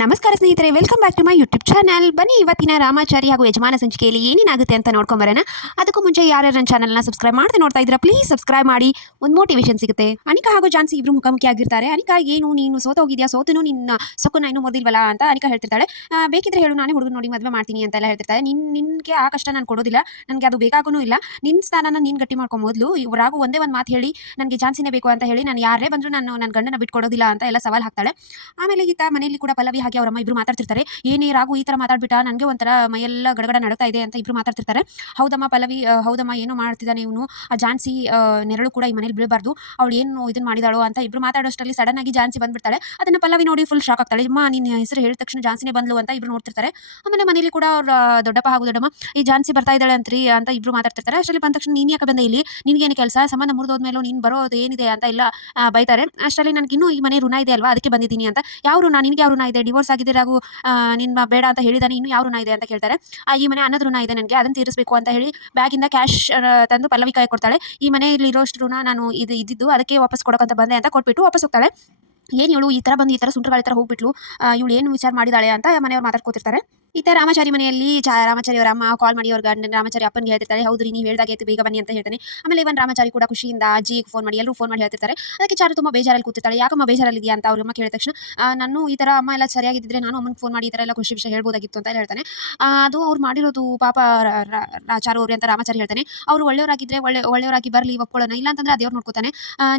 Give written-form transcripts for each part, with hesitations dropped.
ನಮಸ್ಕಾರ ಸ್ನೇಹಿತರೆ, welcome back to my YouTube channel. ಬನ್ನಿ ಇವತ್ತಿನ ರಾಮಾಚಾರಿ ಹಾಗೂ ಯಜಮಾನ ಸಂಚಿಕೆಯಲ್ಲಿ ಏನೇನಾಗುತ್ತೆ ಅಂತ ನೋಡ್ಕೊಂಬರೋಣ. ಅದಕ್ಕೂ ಮುಂಚೆ ಯಾರ್ಯಾರು ನನ್ನ ಚಾನಲ್ನ ಸಬ್ಸ್ಕ್ರೈಬ್ ಮಾಡ್ದೆ ನೋಡ್ತಾ ಇದ್ದೀರಾ, ಪ್ಲೀಸ್ ಸಬ್ಸ್ಕ್ರೈಬ್ ಮಾಡಿ. ಒಂದು ಮೋಟಿವೇಶನ್ ಸಿಗುತ್ತೆ. ಅನಿಕಾ ಹಾಗೂ ಜಾನ್ಸಿ ಇಬ್ರು ಮುಖಾಮುಖಿ ಆಗಿರ್ತಾರೆ. ಅನಿಕಾ, ಏನು ನೀನು ಸೋತೋಗಿದ್ಯಾ, ಸೋತನು ನಿನ್ನ ಸೊಕ್ಕನ್ನ ಇನ್ನೂ ಮುರಿದಿಲ್ವಲ್ಲ ಅಂತ ಅನಿಕಾ ಹೇಳ್ತಿರ್ತಾಳೆ. ಬೇಕಿದ್ರೆ ಹೇಳು, ನಾನೇ ಹುಡುಗ ನೋಡಿ ಮದುವೆ ಮಾಡ್ತೀನಿ ಅಂತೆಲ್ಲ ಹೇಳ್ತಿರ್ತಾಳೆ. ನಿನಗೆ ಆ ಕಷ್ಟ ನಾನು ಕೊಡೋದಿಲ್ಲ, ನನಗೆ ಅದು ಬೇಕಾಗೂ ಇಲ್ಲ. ನಿನ್ನ ಸ್ಥಾನನ ನೀನು ಗಟ್ಟಿ ಮಾಡ್ಕೊ ಮೊದಲು. ರಾಗು ಒಂದೇ ಒಂದು ಮಾತು ಹೇಳಿ ನನಗೆ ಜಾನ್ಸಿನೇ ಬೇಕು ಅಂತ ಹೇಳಿ ನಾನು ಯಾರೇ ಬಂದರೂ ನಾನು ನನ್ನ ಗಂಡನ ಬಿಟ್ಕೊಡೋದಿಲ್ಲ ಅಂತ ಎಲ್ಲ ಸವಾಲು ಹಾಕ್ತಾಳೆ. ಆಮೇಲೆ ಈತ ಮನೆಯಲ್ಲಿ ಕೂಡ ಪಲ್ಲವಿ ಹಾಗೆ ಅವರಮ್ಮ ಇಬ್ರು ಮಾತಾಡ್ತಿರ್ತಾರೆ. ಏನೇ ರಾಗು ಈ ಥರ ಮಾತಾಡ್ಬಿಟ್ಟ, ನನಗೆ ಒಂಥರ ಮೈಯೆಲ್ಲ ಗಡಗಡ ನಡುತ್ತಾ ಇದೆ ಅಂತ ಇಬ್ರು ಮಾತಾಡ್ತಿರ್ತಾರೆ. ಹೌದಮ್ಮ ಪಲ್ಲವಿ, ಹೌದಮ್ಮ ಏನೋ ಮಾಡ್ತಿದ್ದಾನೆ ಇವನು, ಆ ಜಾನ್ಸಿ ನೆರಳು ಕೂಡ ಈ ಮನೇಲಿ ಬೀಳಬಾರ್ದು, ಅವಳು ಏನು ಇದನ್ನ ಮಾಡಿದಾಳೋ ಅಂತ ಇಬ್ರು ಮಾತಾಡೋಷ್ಟರಲ್ಲಿ ಸಡನ್ ಆಗಿ ಜಾನ್ಸಿ ಬಂದ್ಬಿಡ್ತಾಳೆ. ಅದನ್ನ ಪಲ್ಲವಿ ನೋಡಿ ಫುಲ್ ಶಾಕ್ ಆಗ್ತಾಳೆ. ಅಮ್ಮ, ನಿನ್ನ ಹೆಸರು ಹೇಳಿದ ತಕ್ಷಣ ಜಾನ್ಸಿನೇ ಬಂದ್ಲು ಅಂತ ಇಬ್ರು ನೋಡ್ತಿರ್ತಾರೆ. ಆಮೇಲೆ ಮನೇಲಿ ಕೂಡ ಅವ್ರ ದೊಡ್ಡಪ್ಪ ಹಾಗೂ ದೊಡ್ಡಮ್ಮ, ಈ ಜಾನ್ಸಿ ಬರ್ತಾ ಇದ್ದಾಳೆ ಅಂತ್ರಿ ಅಂತ ಇಬ್ರು ಮಾತಾಡ್ತಿರ್ತಾರೆ. ಅಷ್ಟರಲ್ಲಿ ಬಂದ ತಕ್ಷಣ ನೀನು ಯಾಕೆ ಬಂದೆ ಇಲ್ಲಿ, ನಿನ್ಗೇನು ಕೆಲಸ, ಸಂಬಂಧ ಮುರಿದೋದ್ಮೇಲೂ ನೀನು ಬರೋದು ಏನಿದೆ ಅಂತ ಎಲ್ಲ ಬೈತಾರೆ. ಅಷ್ಟರಲ್ಲಿ ನನಗಿನ್ನೂ ಈ ಮನೆ ಋಣ ಇದೆ ಅಲ್ವಾ, ಅದಕ್ಕೆ ಬಂದಿದ್ದೀನಿ ಅಂತ. ಯಾವ ಋಣ, ನಿನಗೆ ಯಾವ ಋಣ ಇದೆ, ಡಿವೋರ್ಸ್ ಆಗಿದೆ ರಾಗು, ನಿನ್ನ ಬೇಡ ಅಂತ ಹೇಳಿದಾನೆ, ಇನ್ನು ಯಾವ ಋಣ ಇದೆ ಅಂತ ಕೇಳ್ತಾರೆ. ಈ ಮನೆ ಅನ್ನದ ಋಣ ಇದೆ ನನಗೆ, ಅದನ್ನು ತೀರಿಸಬೇಕು ಅಂತ ಹೇಳಿ ಬ್ಯಾಗಿಂದ ಕ್ಯಾಶ್ ತಂದು ಪಲ್ಲವಿ ಕೈ ಕೊಡ್ತಾಳೆ. ಈ ಮನೆಯಲ್ಲಿ ಇರೋಷ್ಟು ಋಣ ನಾನು ಇದ್ದಿದ್ದು ಅದಕ್ಕೆ ವಾಪಸ್ ಕೊಡೋಕಂತ ಬಂದೆ ಅಂತ ಕೊಟ್ಬಿಟ್ಟು ವಾಪಸ್ ಹೋಗ್ತಾಳೆ. ಏನು ಇವಳು ಈ ಥರ ಬಂದು ಈ ಥರ ಸುಂಟರಗಾಳಿ ಥರ ಹೋಗ್ಬಿಟ್ಲು, ಇವಳು ಏನು ವಿಚಾರ ಮಾಡಿದಾಳೆ ಅಂತ ಮನೆಯವ್ರು ಮಾತಾಡ್ಕೋತಿರ್ತಾರೆ. ಈತ ರಾಮಾಚಾರಿ ಮನೆಯಲ್ಲಿ ರಾಮಾಚಾರಿ ಅವರ ಅಮ್ಮ ಕಾಲ್ ಮಾಡಿ ಅವ್ರ ಗಂಡ ರಾಮಾಚಾರಿ ಅಪ್ಪನಿಗೆ ಹೇಳ್ತಿರ್ತಾರೆ. ಹೌದು ರೀ, ನೀವು ಹೇಳ್ದಾಗೆ ಬೇಗ ಬನ್ನಿ ಅಂತ ಹೇಳ್ತಾನೆ. ಆಮೇಲೆ ಇವನ್ ರಾಮಾಚಾರಿ ಕೂಡ ಖುಷಿಯಿಂದ ಅಜ್ಜಿಗೆ ಫೋನ್ ಮಾಡಿ ಎಲ್ಲರೂ ಫೋನ್ ಮಾಡಿ ಹೇಳ್ತಿರ್ತಾರೆ. ಅದಕ್ಕೆ ಚಾರು ತುಂಬ ಬೇಜಾರಲ್ಲಿ ಕೂತಿರ್ತಾಳೆ. ಯಾಕಮ್ಮ ಬೇಜಾರಲ್ಲಿ ಇದೆಯಾ ಅಂತ ಅವ್ರ ಅಮ್ಮ ಕೇಳಿದ ತಕ್ಷಣ, ನಾನು ಈ ಥರ ಅಮ್ಮ ಎಲ್ಲ ಸರಿಯಾಗಿದ್ದರೆ ನಾನು ಅಮ್ಮನಿಗೆ ಫೋನ್ ಮಾಡಿ ಈ ಥರ ಎಲ್ಲ ಖುಷಿ ವಿಷಯ ಹೇಳ್ಬೋದಾಗಿತ್ತು ಅಂತ ಹೇಳ್ತಾನೆ. ಅದು ಅವ್ರು ಮಾಡಿರೋದು ಪಾಪ ಚಾರು ಅವ್ರಿ ಅಂತ ರಾಮಾಚಾರಿ ಹೇಳ್ತಾನೆ. ಅವರು ಒಳ್ಳೆಯವರಾಗಿದ್ದರೆ ಒಳ್ಳೆಯವರಾಗಿ ಬರಲಿ, ಒಪ್ಕೊಳ್ಳೋಣ, ಇಲ್ಲ ಅಂತಂದ್ರೆ ಅದೇವ್ರು ನೋಡ್ಕೋತಾನೆ.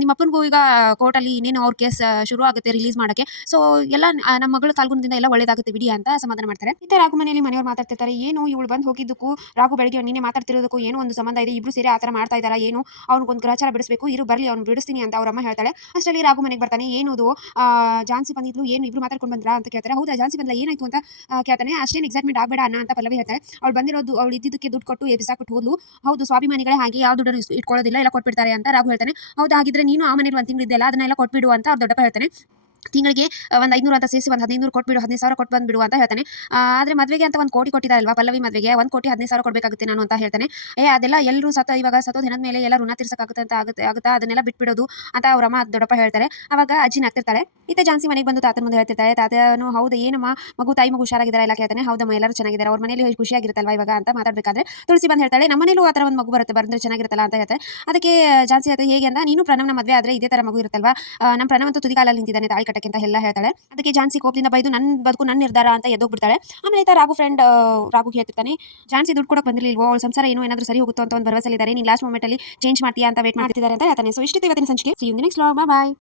ನಿಮ್ಮ ಅಪ್ಪನಿಗೂ ಈಗ ಕೋರ್ಟಲ್ಲಿ ಇನ್ನೇನು ಅವ್ರ ಕೇಸ್ ಶುರು ಆಗುತ್ತೆ ರಿಲೀಸ್ ಮಾಡೋಕ್ಕೆ. ಸೊ ಎಲ್ಲ ನಮ್ಮ ಮಗಳು ಕಾಲ್ಗುಣದಿಂದ ಎಲ್ಲ ಒಳ್ಳೇದಾಗುತ್ತೆ ಬಿಡಿ ಅಂತ ಸಮಾಧಾನ ಮಾಡ್ತಾರೆ. ಈ ರಾಗು ಮನೆಯಲ್ಲಿ ಮನೆಯವ್ರು ಮಾತಾಡ್ತಿರ್ತಾರೆ. ಏನು ಇವಳು ಬಂದು ಹೋಗಿದ್ದಕ್ಕೂ ರಾಗು ಬೆಳಗ್ಗೆ ನಿನ್ನೆ ಮಾತಾಡ್ತಿರೋದಕ್ಕೂ ಏನೋ ಒಂದು ಸಂಬಂಧ ಇದೆ, ಇಬ್ರು ಸೇರಿ ಆ ಥರ ಮಾಡ್ತಾ ಇದ್ದಾರಾ ಏನು, ಅವ್ನಿಗೊಂದು ಗ್ರಹಚಾರ ಬಿಡಿಸಬೇಕು, ಇರು ಬರಲಿ ಅವ್ನು ಬಿಡಿಸ್ತೀನಿ ಅಂತ ಅವ್ರ ಅಮ್ಮ ಹೇಳ್ತಾಳೆ. ಅಷ್ಟರಲ್ಲಿ ರಾಗು ಮನೆಗೆ ಬರ್ತಾನೆ. ಏನದು ಜಾನ್ಸಿ ಬಂದಿದ್ಲು, ಏನು ಇಬ್ರು ಮಾತಾಡ್ಕೊಂಡು ಬಂದ್ರಾ ಅಂತ ಕೇಳ್ತಾರೆ. ಹೌದಾ, ಜಾನ್ಸಿ ಬಂದ್ಲ, ಏನಾಯ್ತು ಅಂತ ಕೇಳ್ತಾನೆ. ಅಷ್ಟೇನು ಎಕ್ಸೈಟ್ಮೆಂಟ್ ಆಗಬೇಡ ಅಣ್ಣ ಅಂತ ಪಲ್ಲವಿ ಹೇಳ್ತಾಳೆ. ಅವ್ಳು ಬಂದಿರೋದು ಅವಳು ಇದ್ದಿದ್ದಕ್ಕೆ ದುಡ್ಡು ಕೊಟ್ಟು ಬಿಸಾಕ್ಬಿಟ್ಟು ಹೋದ್ಲು. ಹೌದು, ಸ್ವಾಭಿಮಾನಿಗಳೇ ಹಾಗೆ ಯಾವ ದುಡ್ಡನ್ನು ಇಟ್ಕೊಳ್ಳೋದಿಲ್ಲ, ಎಲ್ಲ ಕೊಟ್ಬಿಡ್ತಾರೆ ಅಂತ ರಾಗು ಹೇಳ್ತಾನೆ. ಹೌದಾ, ಹಾಗಿದ್ರೆ ನೀನು ಆ ಮನೇಲಿ ಒಂದು ತಿಂಗಳಿದ್ದೆಲ್ಲ ಅದನ್ನೆಲ್ಲ ಕೊಟ್ಬಿಡು ಅಂತ ಅವ್ರ ದೊಡ್ಡಪ್ಪ ಹೇಳ್ತಾನೆ. ತಿಂಗಳಿಗೆ ಒಂದು 500 ಅಂತ ಸೇರಿಸಿ ಒಂದು 1500 ಕೊಟ್ಬಿಡು, 15,000 ಕೊಟ್ಟು ಬಂದ್ಬಿಡು ಅಂತ ಹೇಳ್ತಾನೆ. ಆದರೆ ಮದುವೆಗೆ ಅಂತ 1 ಕೋಟಿ ಕೊಟ್ಟಿದ್ದಾರಲ್ವಾ ಪಲ್ಲವಿ ಮದುವೆಗೆ, 1 ಕೋಟಿ 15,000 ಕೊಡಬೇಕಾಗುತ್ತೆ ನಾನು ಅಂತ ಹೇಳ್ತಾನೆ. ಅದೆಲ್ಲ ಎಲ್ಲರೂ ಇವಾಗ ಸತ್ತೋದು ದಿನದ ಮೇಲೆ ಎಲ್ಲ ಋಣ ತೀರ್ಸಕ್ಕಾಗುತ್ತೆ ಅಂತ ಆಗುತ್ತಾ, ಅದನ್ನೆಲ್ಲ ಬಿಟ್ಬಿಡೋದು ಅಂತ ಅವ್ರಮ್ಮ ದೊಡ್ಡಪ್ಪ ಹೇಳ್ತಾರೆ. ಅವಾಗ ಅಜ್ಜಿನ ಆಗ್ತಿರ್ತಾಳೆ. ಈತ ಜಾನ್ಸಿ ಮನೆಗೆ ಬಂದು ತಾತನ ಮುಂದೆ ಹೇಳ್ತಿರ್ತಾರೆ. ತಾತನು ಹೌದಾ, ಏನಮ್ಮ ತಾಯಿ ಮಗು ಹುಷಾರಾಗಿದ್ದಾರೆ ಎಲ್ಲ ಕೇಳ್ತಾನೆ. ಹೌದಮ್ಮ, ಎಲ್ಲರೂ ಚೆನ್ನಾಗಿದ್ದಾರೆ, ಅವ್ರ ಮನೇಲಿ ಖುಷಿಯಾಗಿರುತ್ತಲ್ವಾ ಇವಾಗ ಅಂತ ಮಾತಾಡಬೇಕಾದ್ರೆ ತುಳಸಿ ಬಂದು ಹೇಳ್ತಾಳೆ, ನಮ್ಮ ಮನೇಲೂ ಆ ಥರ ಒಂದು ಮಗು ಬಂದರೆ ಚೆನ್ನಾಗಿರುತ್ತಲ್ಲ ಅಂತ ಹೇಳ್ತಾರೆ. ಅದಕ್ಕೆ ಜಾನ್ಸಿ ಹೇಳ್ತಾರೆ, ಹೇಗೆ ಅಂತ, ನೀನು ಪ್ರಣವ್ನ ಮದುವೆ ಆದರೆ ಇದೇ ಥರ ಮಗು ಇರುತ್ತಲ್ವಾ, ನಮ್ಮ ಪ್ರಣವಂತೂ ತುದಿಗಾಲಲ್ಲಿ ನಿಂತಿದ್ದಾನೆ ತಾಳಿ ಕಟ್ಟಕ್ಕೆ ಅಂತ ಎಲ್ಲ ಹೇಳ್ತಾಳೆ. ಅದಕ್ಕೆ ಜಾನ್ಸಿ ಕೋಪದಿಂದ ಬೈದು ನನ್ನ ಬದುಕು ನನ್ನ ನಿರ್ಧಾರ ಅಂತ ಎದ್ದೋಗ್ಬಿಡ್ತಾಳೆ. ಆಮೇಲೆ ರಾಗು ಫ್ರೆಂಡ್ ರಾಗು ಹೇಳ್ತಿರ್ತಾನೆ, ಜಾನ್ಸಿ ದುಡ್ಡು ಕೊಡಕ್ಕೆ ಬಂದಿರಲಿಲ್ವೋ, ಅವಳ ಸಂಸಾರ ಏನಾದರೂ ಸರಿ ಹೋಗುತ್ತೋ ಅಂತ ಒಂದು ಭರವಸೆ ಇದ್ದಾರೆ, ನೀನು ಲಾಸ್ಟ್ ಮೂಮೆಂಟಲ್ಲಿ ಚೇಂಜ್ ಮಾಡ್ತೀಯಾ ಅಂತ ವೇಟ್ ಮಾಡ್ತಿದ್ದಾರೆ ಅಂತ ಹೇಳ್ತಾನೆ. ಸೊ ಇಷ್ಟಿತ್ತು ಇವತ್ತಿನ ಸಂಚಿಕೆ. See you in the next vlog. Bye.